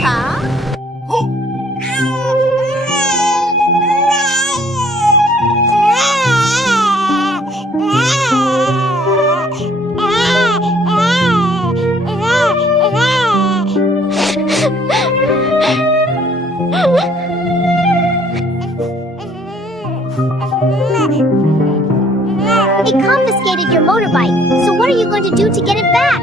Huh? They confiscated your motorbike, so what are you going to do to get it back?